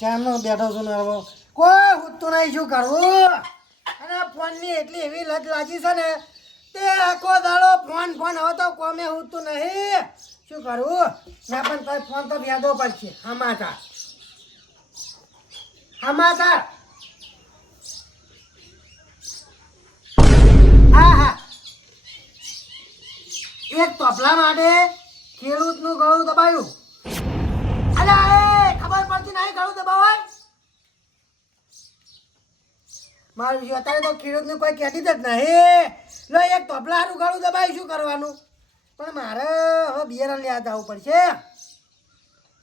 ચારનો બેઠો છું નરવો કોઈ ઉઠતું નહીં શું કરવું અને ફોનની એટલી એવી લત લાગી છે ને તે આખો દાડો ફોન હવે તો કોમે ઉઠતું નહીં શું કરવું મેં પણ તારે ફોન તો યાદો પડશે સમાચાર હા એક તોપલા માટે ખેડૂતનું ગળું દબાયું અલ્યા ખબર પડતી નહીં ગળું દબાવાય મારું અત્યારે તો ખેડૂતનું કોઈ કહેતી જ નહીં લો એક તોપલા હારું ગળું દબાય શું કરવાનું પણ મારે હવે બિયારણ લેવા જવું પડશે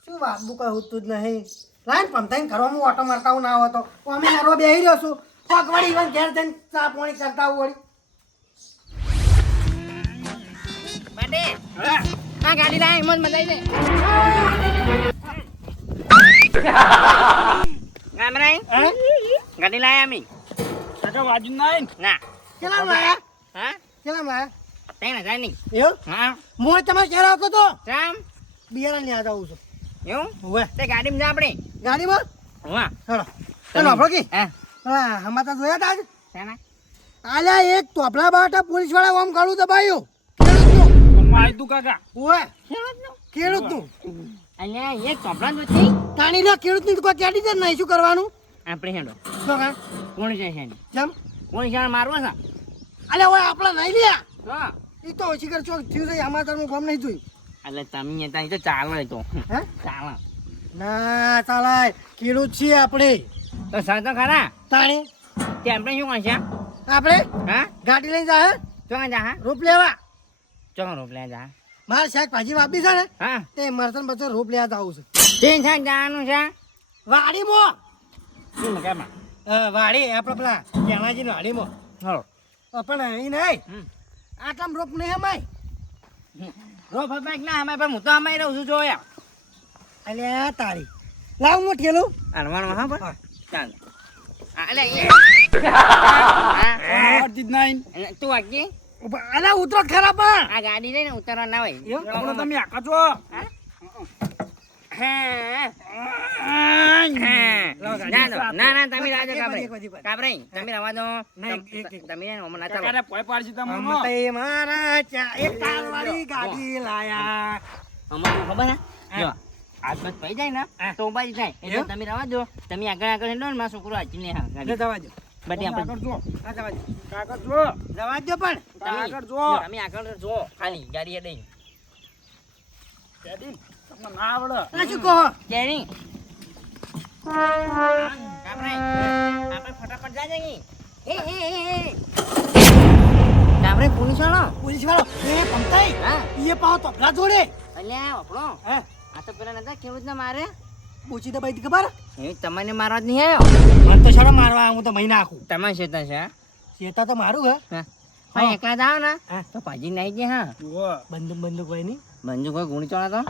શું વાગવું કોઈ હોતું જ નહીં લાઈન પંતાઈને ઘરમાં ઓટો મારતા હું ના હોતો અમે નરવા બેસી રહ્યો છું પગ વળી ઇવન ઘેર જઈને ચા પાણી કરતા હું વળી આ ગાડી લાય મત મજાઈ દે ગામરાઈ ગાડી લાય અમે કાકા વાજુ નાઈ ના કેટલા લાયા હા કેટલા લાયા તને જાય નહીં એવું હા હું તમારે ઘેર આવતો તો રામ બિયારણ લેવા જાઉં છું એવું હવે તે ગાડીમાં જા આપણે ગાડીમાં હા હેલો ચાલો આપણો કી હા હા હમાતા જોયા તા આજ શાના આલ્યા એક તોપલા બાટા પોલીસ વાળા આમ ગાળું દબાયું માયતું કાકા ઓય ખેડૂતનું ખેડૂતનું અલ્યા એક ચોપડા નથી તાણી લો ખેડૂતની તો કોઈ કેટી જ નહીં શું કરવાનું આપણે હેડો શું કા કોણ છે છે જમ કોણ છે મારવા છે અલ્યા ઓય આપણા નહીં લ્યા તો ઈ તો ઓછી કર ચોક થયું છે હમાતા હું ગમ નહીં જોઈ એટલે તમે ત્યાં તો ચાલે તો હે ચાલે ના ચાલાય ખેડૂત છીએ આપણે તો સર તો ખરા તાણી તે આપણે શું કરશે આપણે હા ગાડી લઈને જા હે ચોકા જા હા રૂપ લેવા ચોકા રોપ લે જા મારે શાકભાજી વાપી છે ને હા તે મરસન બચન રૂપ લેવા જવું છે તે છે જવાનું છે વાડીમાં શું મકામાં વાડી આપણે પેલા કેણાજીની વાડીમાં હલો પણ અહીં નહીં આટલામાં રોપ નહીં અમાય રોપ બાઈક ના અમારે પણ હું તો અમારે રહું છું જોયા અલ્યા તારી લાવ હું ઠેલું અડવાનું હા પણ ચાલ અલે અડધી જ નાઈ તું વાગી અલ્યા ઉતરો ખરા પણ આ ગાડી લઈને ઉતરવા ના હોય હમણાં તમે આકા છો ના ના તમે રાજો એક કાબરે તમે રવા દો નહીં, તમે હમણાં ના ચાલો કાકાને પોય પાડશે તમને અમતે મારા એક તારવાળી ગાડી લાયા અમારું ખબર હે જો આજ બસ પડી જાય ને તો ઉભા જ થાય એટલે તમે રવા દો તમે આગળ આગળ હેડો ને મારો છોકરો હાચી ને હા ગાડી જવા દો બધી આપણે આગળ જો આ જવા દો કાકા જો જવા દો પણ આગળ જો તમે આગળ જો ખાલી ગાડી હેડે કેદી તમને ના આવડે આ શું કહો કેરી કાબરે આપણે ફટાફટ જા જઈએ કાબરે પોલીસ વાળો પોલીસ વાળો એ પમતાઈ હા એ પાવ તપલા જોડે અલ્યા આપણો હે આ તો પેલા નતા ખેડૂત ને મારે પૂછી દે ભાઈ ખબર એ તમને મારવા જ નહીં આવ્યો મને તો છોડો મારવા હું તો મહી નાખું તમે શેતા છે શેતા તો મારું હે હા એકલા જ આવો ને હા. તો ભાજી નાઈ ગયા હા જુઓ બંદૂક હોય નહીં બંજુ કોઈ ગુણી ચોળા તો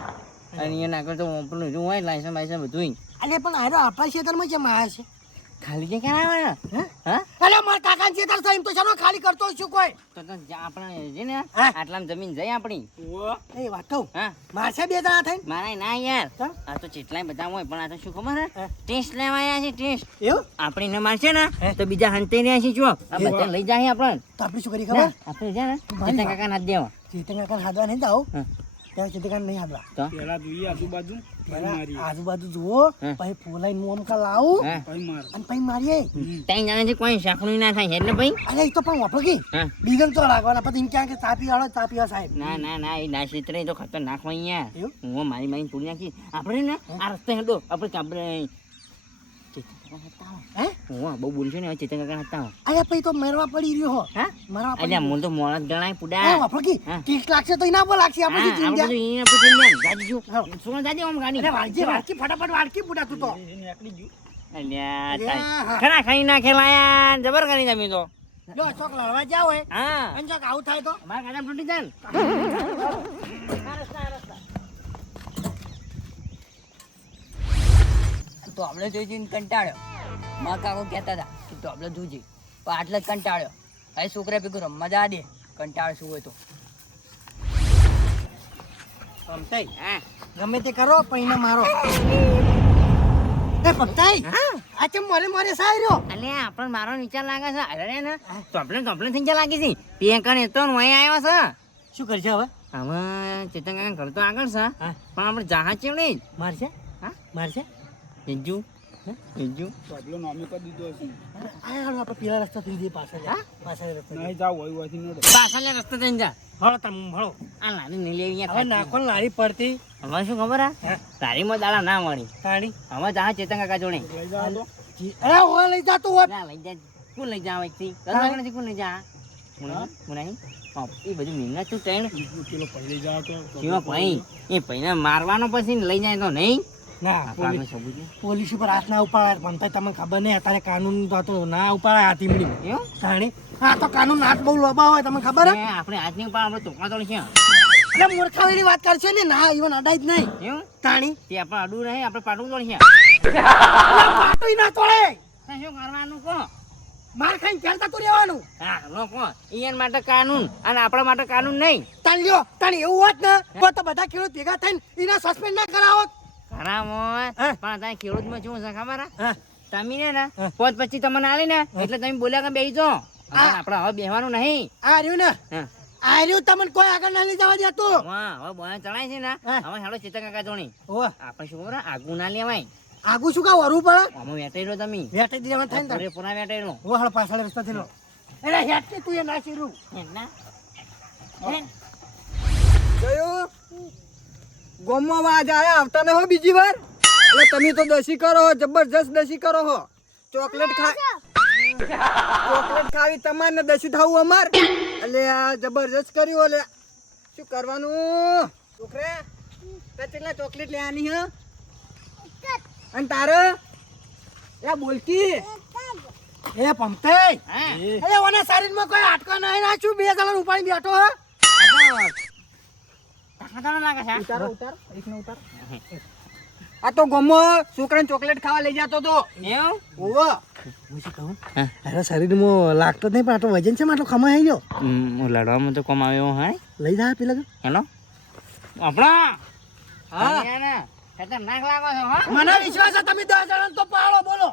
અને અહીંયા આગળ તો પેલું શું હોય લાયસન્સ બાયસન્સ બધું અલે પણ આરો આપણા ખેતરમાં જે માયા છે ખાલી જગ્યા આવે ને હે હા અલે મારા કાકા ખેતર છે એમ તો ચાલો ખાલી કરતો છું કોઈ તો આપણે છે ને હા. આટલામાં જમીન જઈ આપણી જુઓ એ વાત કહું હા મારશે બે જણા થઈને મારા ના યાર હા? આ તો જેટલાય બધા હોય પણ આ તો શું ખબર હે હા. ટેસ્ટ લેવા આવ્યા છે ટેસ્ટ એવું આપણે ને મારશે ને હે? તો બીજા હંતે રહ્યા છે જો આ બધા લઈ જાય આપણે તો આપણે શું કરી ખબર આપણે છે ને મારી ચેતન કાકા હાથ દેવા ચેતન કાકા હાદવા નહીં જાઓ હા. ત્યાં ચેતન કાકા નહીં હાદવા તો પેલા જોઈએ આજુબાજુ પછી મારી આજુબાજુ જુઓ હા. પછી ફોલાઈને હું અમકા લાવું હા પછી માર અને પછી મારીએ ત્યાં જાણે છે કોઈ શાકણું ના થાય એટલે ભાઈ અરે એ તો પણ વાપરો કે હા બીગન તો રાખવાના પછી એમ ક્યાં કે ચાપી વાળો ચાપી વાળો સાહેબ ના ના ના એ ના ક્ષેત્રે તો ખતરનાક હોય યાર એવું? હું મારી મારી તોડી નાખી આપણે ને આ રસ્તે હેડો આપણે કાબરે હે હું બહુ બોલશે ને હવે ચેતન કાકા હતા અરે પછી તો મેરવા પડી રહ્યો હો હા મારવા અલ્યા પડી મને તો મોડા ગણાય પુડા હા વાપરો કે હા. ટેસ્ટ લાગશે તો એના પર લાગશે આપણે શું ચીંધ્યા? અરે વાળજી વાળજી ફટાફટ વાળકી બુડા તું તો નીકળી ગયું અલ્યા હા. ખરા ખાઈ નાખેલા યાર જબર કરી તમે તો જો ચોક લડવા જાવ હોય હા અને ચોક આવું થાય તો મારા કાકા તૂટી જાય તો આપણે જોઈ જોઈને કંટાળ્યો મારા કાકો કહેતા હતા કે તો આપણે જોજે પણ આટલે જ કંટાળ્યો હવે છોકરા ભેગું રમવા જા દે કંટાળ શું હોય તો સમતાઈ હા ગમે તે કરો પણ એને મારો એ પગતાઈ આ ચમ મોરે સાય રહ્યો અને આપણને મારો વિચાર લાગે છે અરે ને ચોપલેન થઈ ગયા લાગી છે તે કને તો અહીં આવ્યો છે શું કરશે હવે હવે ચેતન કાકા ઘર તો આગળ છે પણ આપણે જહાજ છે નહીં મારશે હા? મારશે હિજુ હિજુ તબલો નામે કરી દીધો છે આ હાલો આપણે પેલા રસ્તાથી જઈએ પાછળ પાછળ રસ્તા નહીં જાવ હોય હોયથી નડે પાછળના રસ્તે જઈને જા હળો તમે હળો આ લારી નહીં લેવી હવે નાખો લારી પડતી હવે શું ખબર હા તારીમાં દાડા ના મળી તાણી હવે જહાજ ચેતન કાકા જોડે લઈ જાવ તો અરે હો લઈ જાતું હોત ના લઈ જા કોણ લઈ જા એકથી કદાચ કોણ લઈ જા મુનાઈ એ બધું મહેનત તું ટ્રેન પેલો પહેલી જાવ તો કેવો ભાઈ એ પૈને મારવાનો પછી લઈ જાય તો નહીં ના આપણને સબૂત નહીં. પોલીસ ઉપર હાથ ના ઉપાડાય પણ તઈ તમને ખબર નહીં અત્યારે કાનૂન તો ના ઉપાડાય હાથી મળી એવું? તાણી હા તો કાનૂન હાથ બહુ લોબા હોય તમને ખબર એ આપણે આજની ઉપર આપણે ટોકા તોડ છે એટલે મૂર્ખાવીની વાત કરશે ને ના ઈવન અડાય જ નહીં એવું તાણી તે આપણે અડું નહીં આપણે પાટું તોડ છે પાટોય ના તોડે શું કરવાનું કો માર ખાઈને ચાલતા તો રહેવાનું હા લોકો ઈયન માટે કાનૂન અને આપણા માટે કાનૂન નહીં તાણી તાણી એવું હોત ને તો બધા ખેડૂત ભેગા થઈને એના સસ્પેન્ડ ના કરાવોત ખરા મોય હા. પણ ત્યાં ખેડૂતમાં શું છે ખબર હે? હા તમે ને હા. પોત પછી તમને આલે ને એટલે તમે બોલ્યા કે બેસી જો આપણે હવે બેહવાનું નહીં આ રહ્યું ને હા આ રહ્યું તમને કોઈ આગળ ના લઈ જવા દેતું વાહ, હવે બોયા ચડાય છે ને હા. હવે હેડો ચેતન કાકા જોણી ઓહ આપણે શું ખબર હે? આગું ના લેવાય આગું શું કા વરવું પડે આમાં વેટાઈ રહ્યો તમે વેટાઈ દેવા થાય ને તારે. પૂરા વેટાઈ રહ્યો ઓ હળ પાછળ રસ્તાથી લો એટલે હેઠથી તું એ નાસી રૂ એના જોયું ગોમમાં આજ આયા આવતા ન હો બીજી વાર એટલે તમે તો દસી કરો હો જબરજસ્ત દસી કરો હો ચોકલેટ ખાવી તમારે દસી થવું અમાર એટલે આ જબરજસ્ત કર્યું એટલે શું કરવાનું છોકરા કેટલા ચોકલેટ લેવાની હ અને તારે એ બોલકી એ પમતે હા એ ઓના શરીરમાં કોઈ આટકા નહીં નાખ્યું બે જણા ઉપાડી બેઠો હે તાકાત લાગે છે ઉતારો ઉતારો એકનો ઉતારો આ તો ગોમો છોકરાને ચોકલેટ ખાવા લઈ જતો તો એવું ઓવો હું શું કહું હા. અરે શરીરમાં લાગતો જ નહીં પણ આટલો વજન છે આટલો ખમાઈ ગયો લડવામાં તો કોમ આવ્યો હા લઈ જા પેલા હેલો આપણા હા ખતરનાક લાગો છો હા મને વિશ્વાસ છે તમે 10 જણા તો પાડો બોલો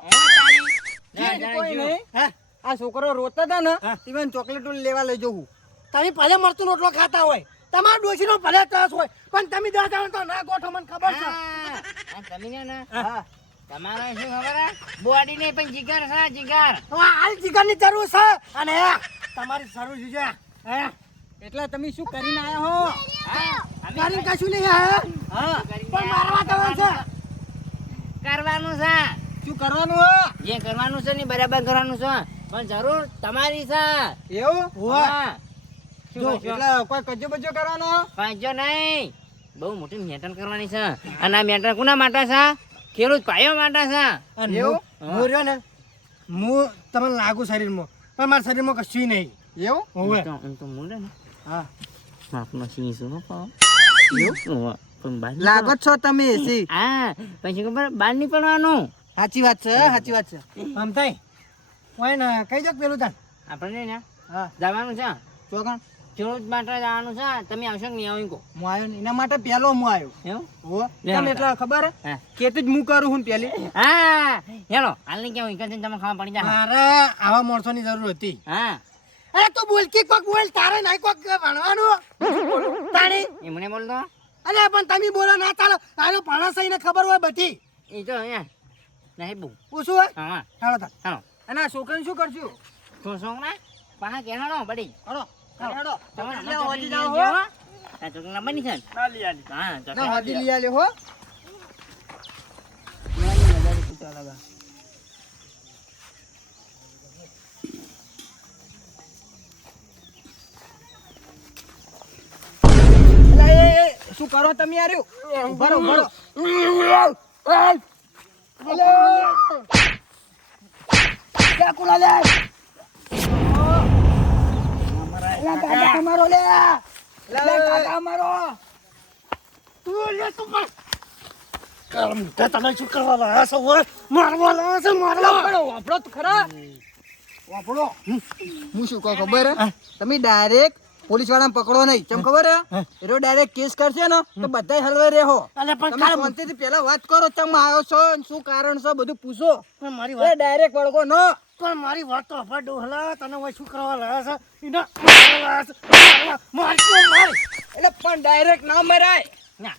કોઈ નહીં હે આ છોકરો રોતા હતા ને હા. ઈવન ચોકલેટો લેવા લઈ જવું તમે ભલે મરતું રોટલો ખાતા હોય તમારા ડોશીનો ભલે ત્રાસ હોય પણ તમે 10 જણા તો ના ગોઠો મને ખબર છે તમે ને હા તમારે શું ખબર હે બોડી નહીં પણ જીગર છે જીગર હવે હાલ જીગરની જરૂર છે અને હે તમારી જરૂર છે હે એટલે તમે શું કરીને આયા હો મારી કશું નહીં હે હા પણ મારવા જવાનું છે કરવાનું છે શું કરવાનું હો જે કરવાનું છે ને બરાબર કરવાનું છે પણ જરૂર તમારી છે એવું હા જો એટલે કોઈ કજ્જો બજ્જો કરવાનો પાંચજો નહીં બહુ મોટી મેટર કરવાની છે અને આ મેટર કોના માટે છે ખેડૂત ભાઈઓ માટે છે અને એવું? હું રહ્યો ને હું તમને લાગુ શરીરમાં પણ મારા શરીરમાં કશું નહીં એવું હોવે એમ તો મૂંડે ને હા માપનો સિંહ શું પાવ એવું પણ બહાર લાગો જ છો તમે એસી હા પછી ખબર બહાર નીકળવાનું સાચી વાત છે સાચી વાત છે આમ થાય હોય ને કઈ જાક પેલું તાર આપણે ને હા જવાનું છે ચોકણ ખેડૂત માટે જવાનું છે તમે આવશો કે નહીં આવો કહો હું આવ્યો ને એના માટે પહેલો હું આવ્યો એવું હો લે કેમ આવતા. એટલે ખબર હે હા કેતું જ હું કરું હું પેલી હા હેલો હાલની કેવું એકદમ તમે ખાવા પડી જા મારે આવા માણસોની જરૂર હતી હા અરે તું બોલ કે કોક બોલ તારે નહીં કોક ભણવાનું તાણી એ મને બોલ દો અરે પણ તમે બોલો ના ચાલો આનો ભણસ ને ખબર હોય બધી એ તો અહીંયા નહીં બહુ પૂછું હોય હા ચાલો તાર હાલો અને આ છોકરાને શું કરશું શું શું ના પાહા કેહાડો બડી હળો હેડો તમે એટલે આમાં હોજી ચોકલેટ જાઓ લઈ હો જાઓ. આ ચોકલેટ લાવવાની છે ને? ના લઈ આલી હા ના ચોકલેટ હોજી લઈ આલ્યો હો શું કરો તમે યાર ઉભરો ઉભરો મારો લે કાકા મારો તું લે તું પણ કરમ તે તમે શું કરવા લાયા છો હોય મારવા લાયા છો મારવા વાપરો તો ખરા વાપરો હું શું કહું ખબર હે? તમે ડાયરેક્ટ પોલીસ વાળાને પકડો નહીં કેમ ખબર હે એરો ડાયરેક્ટ કેસ કરશે ને તો બધાય હલવાઈ રહેહો અલે પણ તમે કાલ શાંતિથી પહેલા વાત કરો ચમ આવ્યો છો અને શું કારણ છે બધું પૂછો પણ મારી એ વાત ડાયરેક્ટ વળગો ન પણ મારી વાત તો હફા ડોહલા તને હવે શું કરવા લાયા છે ઈના માર એટલે પણ ડાયરેક્ટ ના મરાય ના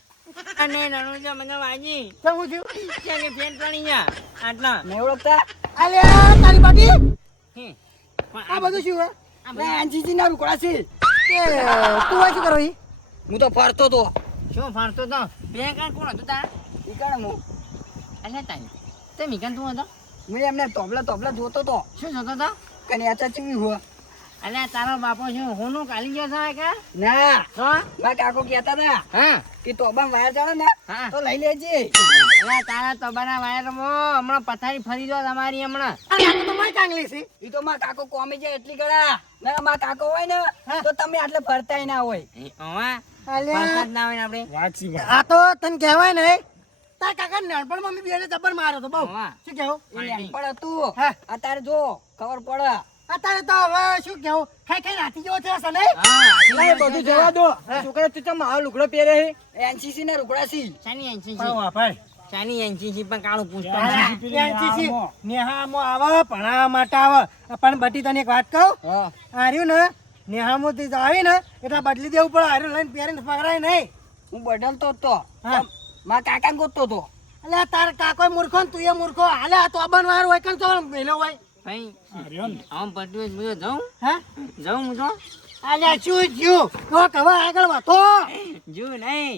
અને રણુજા મને વાજી કેમ થયું ત્યાં કે ફેન પાણી જા આટલા નહીં ઓળખતા અલે તારી બાટી હે પણ આ બધું શું હે આ લે આંજીજી ના રૂકડા છે કે તું આ શું કરો ઈ હું તો ફરતો તો શું ફાડતો તો બેંક કોણ હતું તાર ઈ કારણે હું અલ્યા તારી તે મિકન તું હતો મેં એમને તોબલા જોતો તો શું જોતો તો કને આચા ચીવી હુआ અલ્યા તારો બાપો શું હોનું કાલી ગયો છે કે ના તો મારા કાકો કહેતા હતા હા કે તોબા વાયર ચાલે ને હા તો લઈ લેજે અલ્યા તારા તબાના વાયરમાં હમણાં પથારી ફરી જો તમારી હમણાં આ લાગે તો મારી ચાંગલી છે ઈ તો મારા કાકો કોમી જાય એટલી ગળા ના મારા કાકો હોય ને તો તમે આટલે ફરતાય ના હોય ઓવા અલ્યા વરસાદ ના હોય ને આપણે વાંચી વાત. આ તો તને કહેવાય ને તાર કાકા નાનપણમાં મમ્મી બેને જબર માર્યો તો બહુ હા. શું કેવું એ લેણપણ હતું હા. અત્યારે જો ખબર પડે અત્યારે તો હવે શું કેવું ખાઈ ખાઈ નાથી જેવો છે સને ના, એ બધું જવા દો છોકરા તું ચમ આવો લુગડો પહેરે છે એનસીસી ના લુગડા છે ચાની એનસી ભાઈ ચાની એનસી પણ કાળું પૂછતો નેહામાં આવે ભણાવવા માટે આવે પણ બટી તને એક વાત કહું હા હાર્યું ને નેહામાંથી તો આવી ને એટલે બદલી દેવું પડે હાર્યું લઈને પહેરીને પકડાય નહીં હું બદલતો જ તો હા. મારા કાકા ગોતતો તો એટલે તાર કાકો મૂર્ખો ને તું એ મૂર્ખો હાલે આ તો અબન વાર હોય કે તો મેલો હોય ભાઈ રહ્યો ને. આમ પટ્યું બધું જાઉં હા જાઉં હું તો અલ્યા શું થયું તો હવે આગળ વધો જો નહીં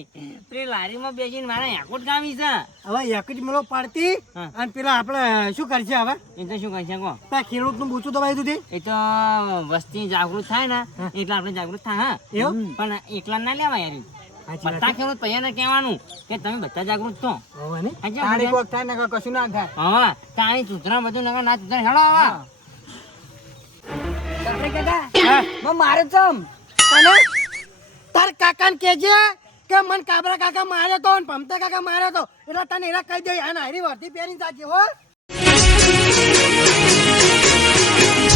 પેલી લારીમાં બેસીને મારા યાકુટ કામી છે હવે એક જ મેળો પાડતી હા. અને પેલા આપણે શું કરશે હવે એ તો શું કરશે કહો ત્યાં ખેડૂતનું બૂચું દબાઈ દીધી એ તો વસ્તી જાગૃત થાય ને એટલે આપણે જાગૃત થાય હા એવું? પણ એકલા ના લેવાય યાર બધા ખેડૂત પૈયાને કહેવાનું કે તમે બધા જાગૃત છો હવે ને હાચી તારી વાત કોક થાય ને કાં કશું ના થાય હા તાણી ચૂતરા બધું નગર ના ચૂતરા હેડો હવે. આપણે કાકા હા. માં મારે ચમ તને તાર કાકાને કહેજે કે મન કાબરા કાકા માર્યો તો ને ભમતા કાકા માર્યો તો એટલે તને એરા કહી દે આ નારી વર્તી પહેરીને જાજે હો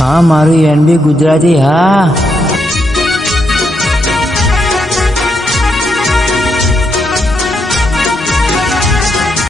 હા મારું એનબી ગુજરાતી હા